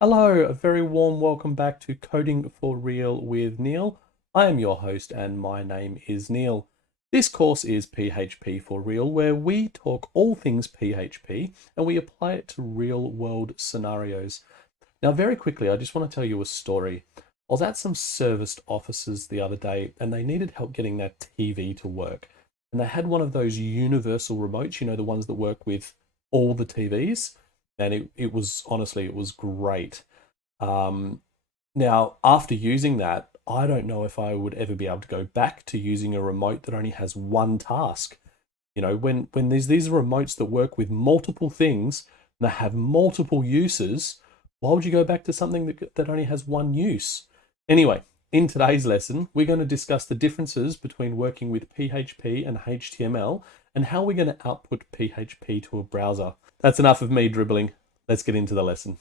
Hello, a very warm welcome back to Coding for Real with Neil. I am your host and my name is Neil. This course is PHP for Real, where we talk all things PHP and we apply it to real world scenarios. Now, very quickly, I just want to tell you a story. I was at some serviced offices the other day and they needed help getting their TV to work. And they had one of those universal remotes, the ones that work with all the TVs. And it was honestly, it was great. Um, Now, after using that, I don't know if I would ever be able to go back to using a remote that only has one task. When there's these remotes that work with multiple things and they have multiple uses, why would you go back to something that only has one use? Anyway, in today's lesson, we're going to discuss the differences between working with PHP and HTML and how we're going to output PHP to a browser. That's enough of me dribbling. Let's get into the lesson.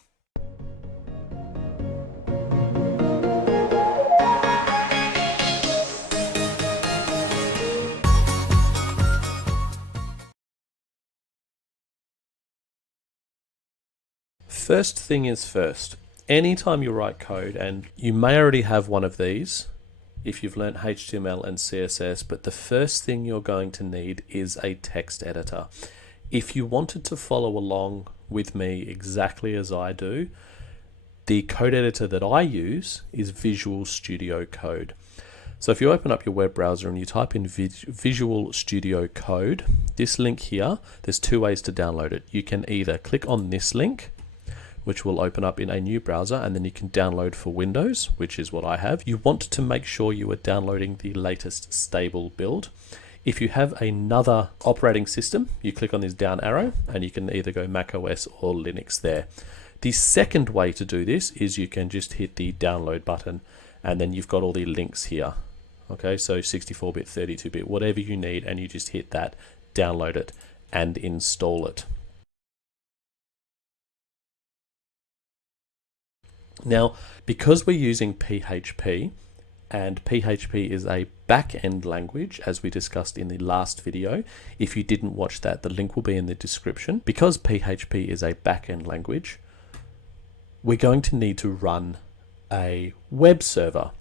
First thing is first. Anytime you write code, and you may already have one of these if you've learned HTML and CSS, but the first thing you're going to need is a text editor. If you wanted to follow along with me exactly as I do, the code editor that I use is Visual Studio Code. So if you open up your web browser and you type in Visual Studio Code, this link here, there's two ways to download it. You can either click on this link, which will open up in a new browser, and then you can download for Windows, which is what I have. You want to make sure you are downloading the latest stable build. If you have another operating system, you click on this down arrow and you can either go Mac OS or Linux there. The second way to do this is you can just hit the download button and then you've got all the links here. Okay, so 64-bit, 32-bit, whatever you need, and you just hit that, download it and install it. Now, because we're using PHP, and PHP is a back-end language, as we discussed in the last video. If you didn't watch that, the link will be in the description. Because PHP is a back-end language, we're going to need to run a web server.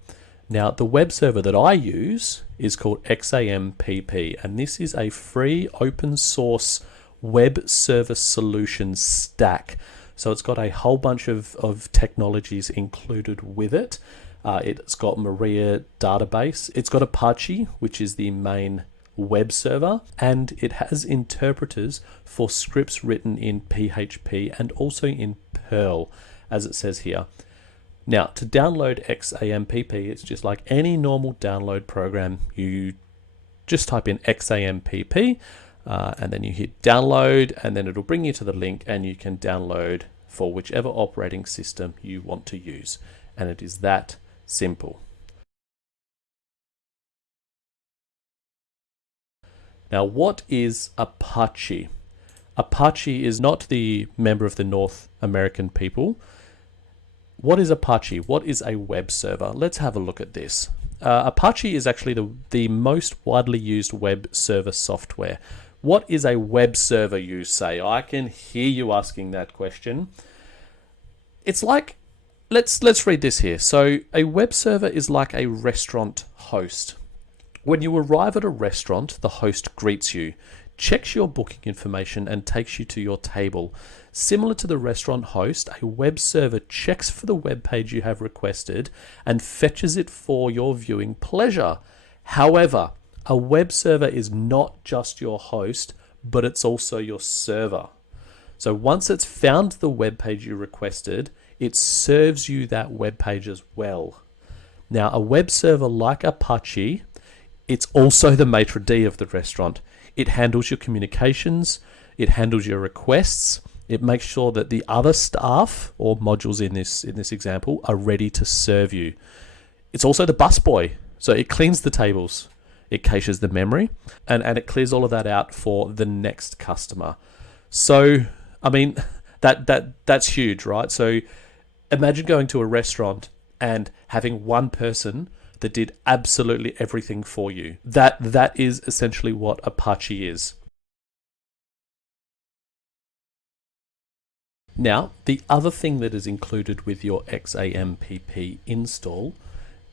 Now, the web server that I use is called XAMPP, and this is a free open source web service solution stack. So it's got a whole bunch of technologies included with it. It's got Maria database. It's got Apache, which is the main web server, and it has interpreters for scripts written in PHP and also in Perl, as it says here. Now, to download XAMPP, it's just like any normal download program. You just type in XAMPP, and then you hit download, and then it'll bring you to the link, and you can download for whichever operating system you want to use. And it is that simple. Now, what is Apache? Apache is not the member of the North American people. What is Apache? What is a web server? Let's have a look at this. Apache is actually the most widely used web server software. What is a web server, you say? I can hear you asking that question. It's like, let's read this here. So a web server is like a restaurant host. When you arrive at a restaurant, the host greets you, checks your booking information, and takes you to your table. Similar to the restaurant host, a web server checks for the web page you have requested and fetches it for your viewing pleasure. However, a web server is not just your host, but it's also your server. So once it's found the web page you requested, it serves you that web page as well. Now, a web server like Apache, it's also the maitre d' of the restaurant. It handles your communications, it handles your requests, it makes sure that the other staff or modules in this example are ready to serve you. It's also the busboy, so it cleans the tables, it caches the memory, and it clears all of that out for the next customer. So, I mean, that's huge, right? So imagine going to a restaurant and having one person that did absolutely everything for you. That is essentially what Apache is. Now, the other thing that is included with your XAMPP install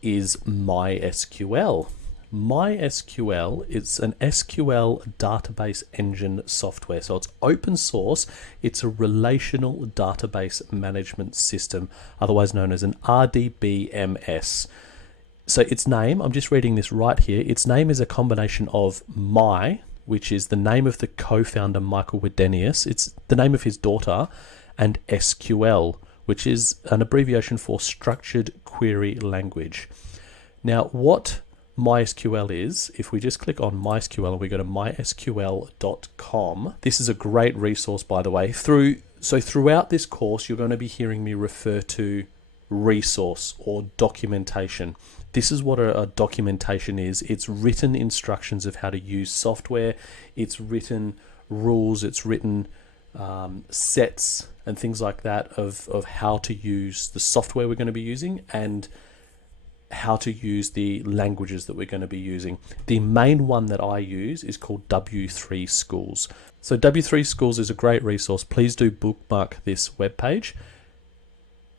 is MySQL. MySQL is an SQL database engine software. So it's open source. It's a relational database management system, otherwise known as an RDBMS. So its name, I'm just reading this right here, its name is a combination of my, which is the name of the co-founder Michael Wedenius, it's the name of his daughter, and SQL, which is an abbreviation for Structured Query Language. Now, what MySQL is, if we just click on MySQL and we go to mysql.com, this is a great resource, by the way. Throughout this course, you're going to be hearing me refer to resource or documentation. This is what a documentation is. It's written instructions of how to use software. It's written rules. It's written sets and things like that of how to use the software we're going to be using and how to use the languages that we're going to be using. The main one that I use is called W3 Schools. So W3 Schools is a great resource. Please do bookmark this webpage.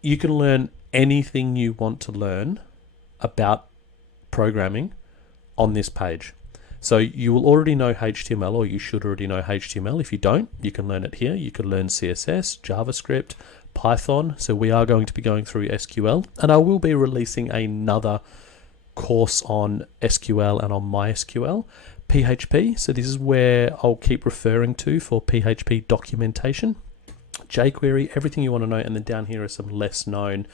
You can learn anything you want to learn about programming on this page. So you will already know HTML, or you should already know HTML. If you don't, you can learn it here. You can learn CSS, JavaScript, Python. So we are going to be going through SQL, and I will be releasing another course on SQL and on MySQL. PHP, so this is where I'll keep referring to for PHP documentation. jQuery, everything you want to know, and then down here are some less known.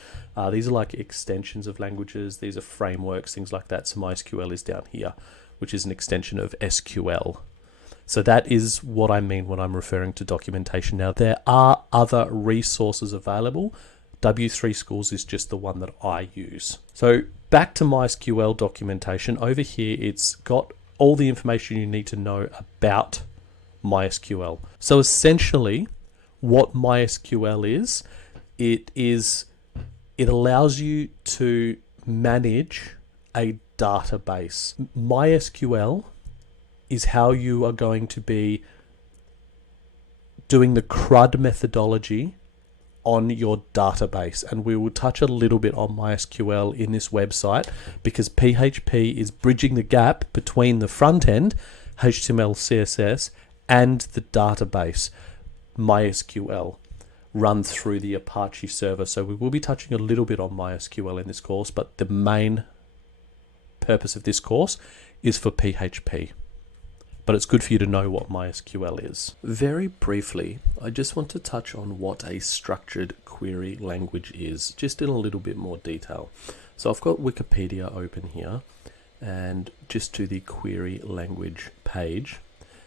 These are like extensions of languages. These are frameworks, things like that. So MySQL is down here, which is an extension of SQL. So that is what I mean when I'm referring to documentation. Now, there are other resources available. W3 Schools is just the one that I use. So back to MySQL documentation. Over here, it's got all the information you need to know about MySQL. So essentially, what MySQL is, it allows you to manage a database. MySQL is how you are going to be doing the CRUD methodology on your database, and we will touch a little bit on MySQL in this website because PHP is bridging the gap between the front end, HTML, CSS, and the database, MySQL, run through the Apache server. So we will be touching a little bit on MySQL in this course, but the main purpose of this course is for PHP. But it's good for you to know what MySQL is. Very briefly, I just want to touch on what a structured query language is, just in a little bit more detail. So I've got Wikipedia open here, and just to the query language page.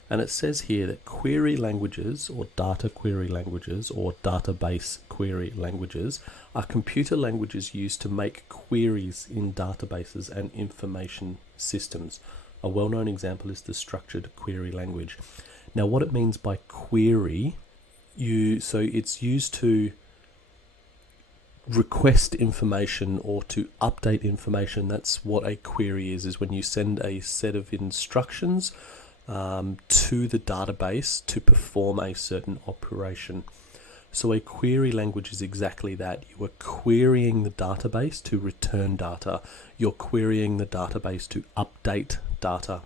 And it says here that query languages, or data query languages, or database query languages, are computer languages used to make queries in databases and information systems. A well-known example is the structured query language. Now, what it means by query, so it's used to request information or to update information. That's what a query is when you send a set of instructions to the database to perform a certain operation. So a query language is exactly that. You are querying the database to return data. You're querying the database to update data.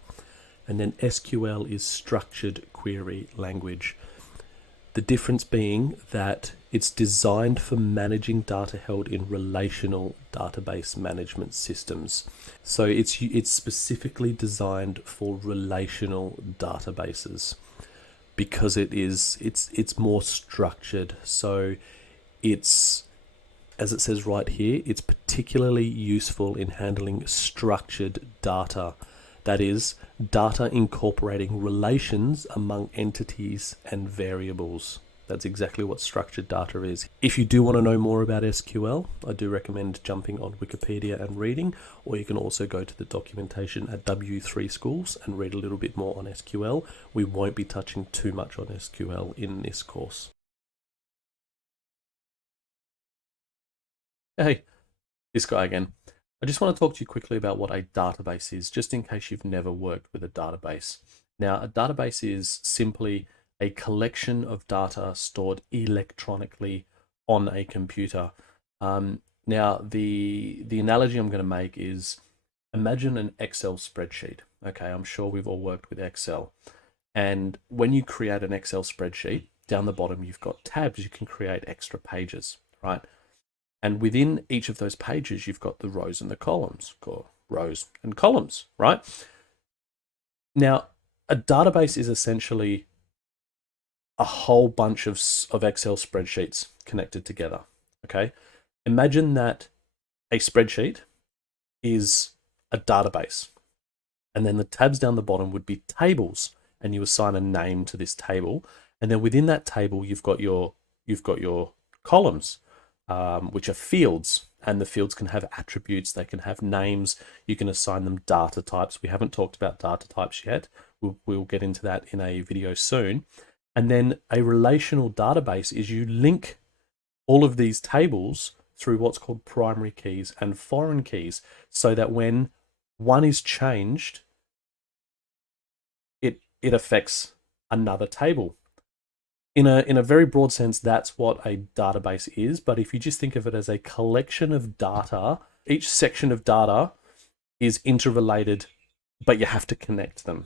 And then SQL is structured query language. The difference being that it's designed for managing data held in relational database management systems. So it's specifically designed for relational databases because it's more structured. So it's, as it says right here, it's particularly useful in handling structured data. That is, data incorporating relations among entities and variables. That's exactly what structured data is. If you do want to know more about SQL, I do recommend jumping on Wikipedia and reading, or you can also go to the documentation at W3 Schools and read a little bit more on SQL. We won't be touching too much on SQL in this course. Hey, this guy again. I just want to talk to you quickly about what a database is, just in case you've never worked with a database. Now, a database is simply a collection of data stored electronically on a computer. Now, the analogy I'm going to make is, imagine an Excel spreadsheet. Okay, I'm sure we've all worked with Excel. And when you create an Excel spreadsheet, down the bottom, you've got tabs. You can create extra pages, right? And within each of those pages, you've got the rows and the columns, or rows and columns, right? Now, a database is essentially a whole bunch of Excel spreadsheets connected together, okay? Imagine that a spreadsheet is a database, and then the tabs down the bottom would be tables, and you assign a name to this table, and then within that table you've got your columns, which are fields, and the fields can have attributes, they can have names, you can assign them data types. We haven't talked about data types yet. We'll get into that in a video soon. And then a relational database is you link all of these tables through what's called primary keys and foreign keys, so that when one is changed, it affects another table. In a very broad sense, that's what a database is. But if you just think of it as a collection of data, each section of data is interrelated, but you have to connect them.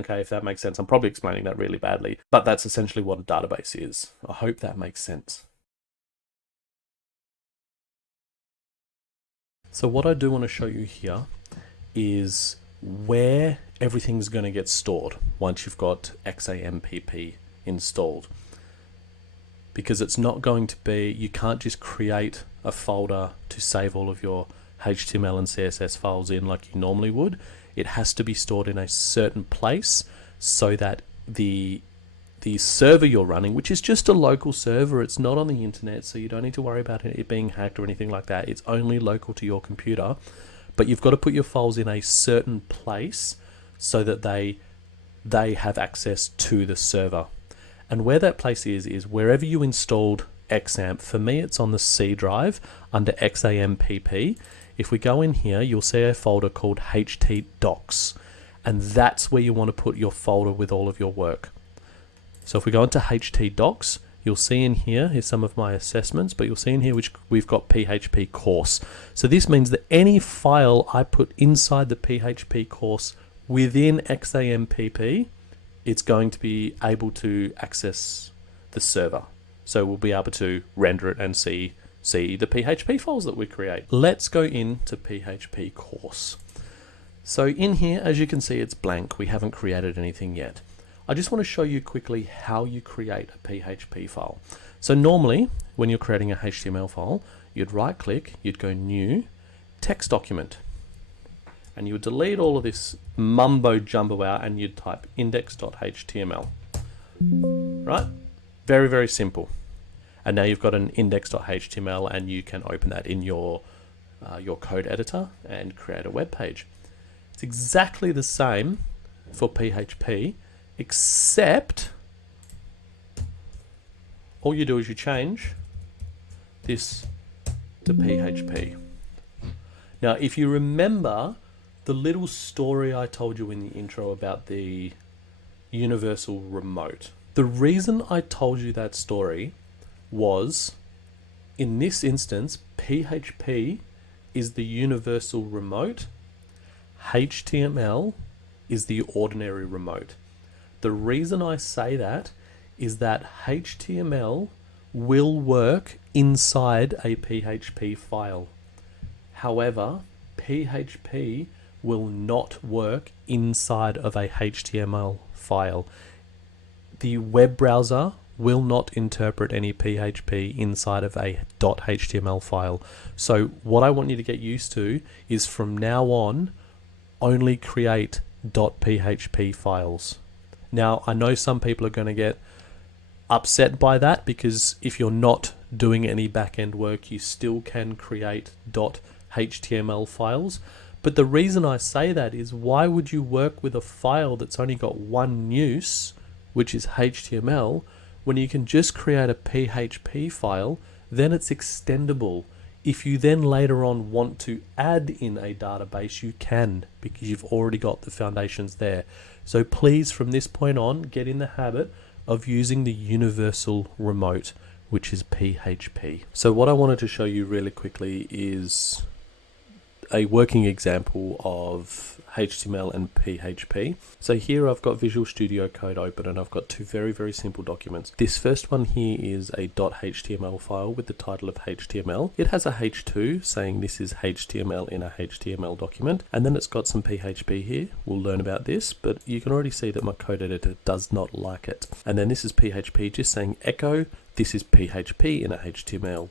Okay, if that makes sense. I'm probably explaining that really badly, but that's essentially what a database is. I hope that makes sense. So what I do want to show you here is where everything's going to get stored once you've got XAMPP installed. Because it's not going to be, you can't just create a folder to save all of your HTML and CSS files in like you normally would. It has to be stored in a certain place so that the server you're running, which is just a local server, it's not on the internet, so you don't need to worry about it being hacked or anything like that. It's only local to your computer, but you've got to put your files in a certain place so that they have access to the server. And where that place is wherever you installed XAMPP. For me, it's on the C drive under XAMPP. If we go in here, you'll see a folder called htdocs, and that's where you want to put your folder with all of your work. So if we go into htdocs, you'll see in here, here's some of my assessments, but you'll see in here which we've got PHP course. So this means that any file I put inside the PHP course within XAMPP, it's going to be able to access the server. So we'll be able to render it and see the PHP files that we create. Let's go into PHP course. So in here, as you can see, it's blank. We haven't created anything yet. I just want to show you quickly how you create a PHP file. So normally, when you're creating a HTML file, you'd right click, you'd go new, text document, and you would delete all of this mumbo jumbo out and you'd type index.html, right? Very, very simple. And now you've got an index.html and you can open that in your code editor and create a web page. It's exactly the same for PHP, except all you do is you change this to PHP. Now, if you remember the little story I told you in the intro about the universal remote, the reason I told you that story was, in this instance, PHP is the universal remote, HTML is the ordinary remote. The reason I say that is that HTML will work inside a PHP file. However, PHP will not work inside of a HTML file. The web browser will not interpret any PHP inside of a .html file. So what I want you to get used to is, from now on, only create .php files. Now, I know some people are going to get upset by that, because if you're not doing any back-end work, you still can create .html files. But the reason I say that is, why would you work with a file that's only got one use, which is HTML, when you can just create a PHP file? Then it's extendable. If you then later on want to add in a database, you can, because you've already got the foundations there. So please, from this point on, get in the habit of using the universal remote, which is PHP. So what I wanted to show you really quickly is a working example of HTML and PHP. So here I've got Visual Studio Code open and I've got two very, very simple documents. This first one here is a .html file with the title of HTML. It has a H2 saying this is HTML in a HTML document, and then it's got some PHP here. We'll learn about this, but you can already see that my code editor does not like it. And then this is PHP just saying echo, this is PHP in a HTML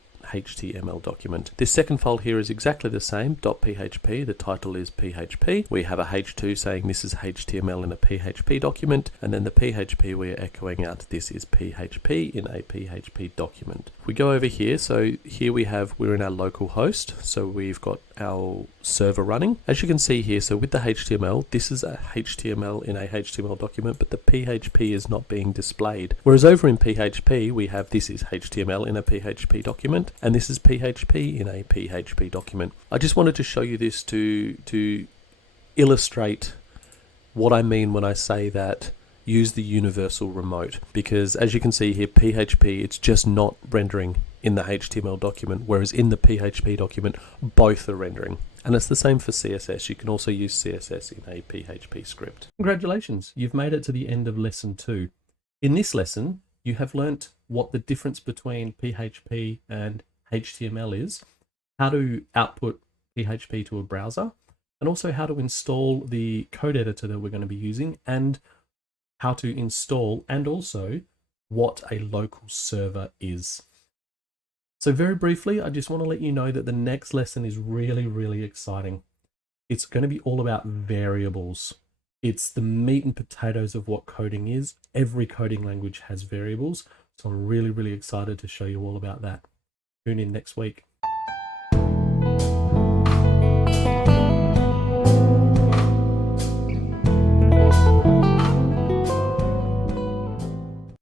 document. This second file here is exactly the same, .php, the title is PHP. We have a H2 saying this is HTML in a PHP document, and then the PHP we are echoing out, this is PHP in a PHP document. If we go over here, so here we're in our local host, so we've got our server running. As you can see here, so with the HTML, this is a HTML in a HTML document, but the PHP is not being displayed. Whereas over in PHP, we have this is HTML in a PHP document, and this is PHP in a PHP document. I just wanted to show you this to illustrate what I mean when I say that use the universal remote, because as you can see here, PHP, it's just not rendering in the HTML document, whereas in the PHP document, both are rendering. And it's the same for CSS. You can also use CSS in a PHP script. Congratulations, you've made it to the end of lesson 2. In this lesson, you have learnt what the difference between PHP and HTML is, how to output PHP to a browser, and also how to install the code editor that we're going to be using, and how to install, and also what a local server is. So very briefly, I just want to let you know that the next lesson is really, really exciting. It's going to be all about variables. It's the meat and potatoes of what coding is. Every coding language has variables. So I'm really, really excited to show you all about that. Tune in next week.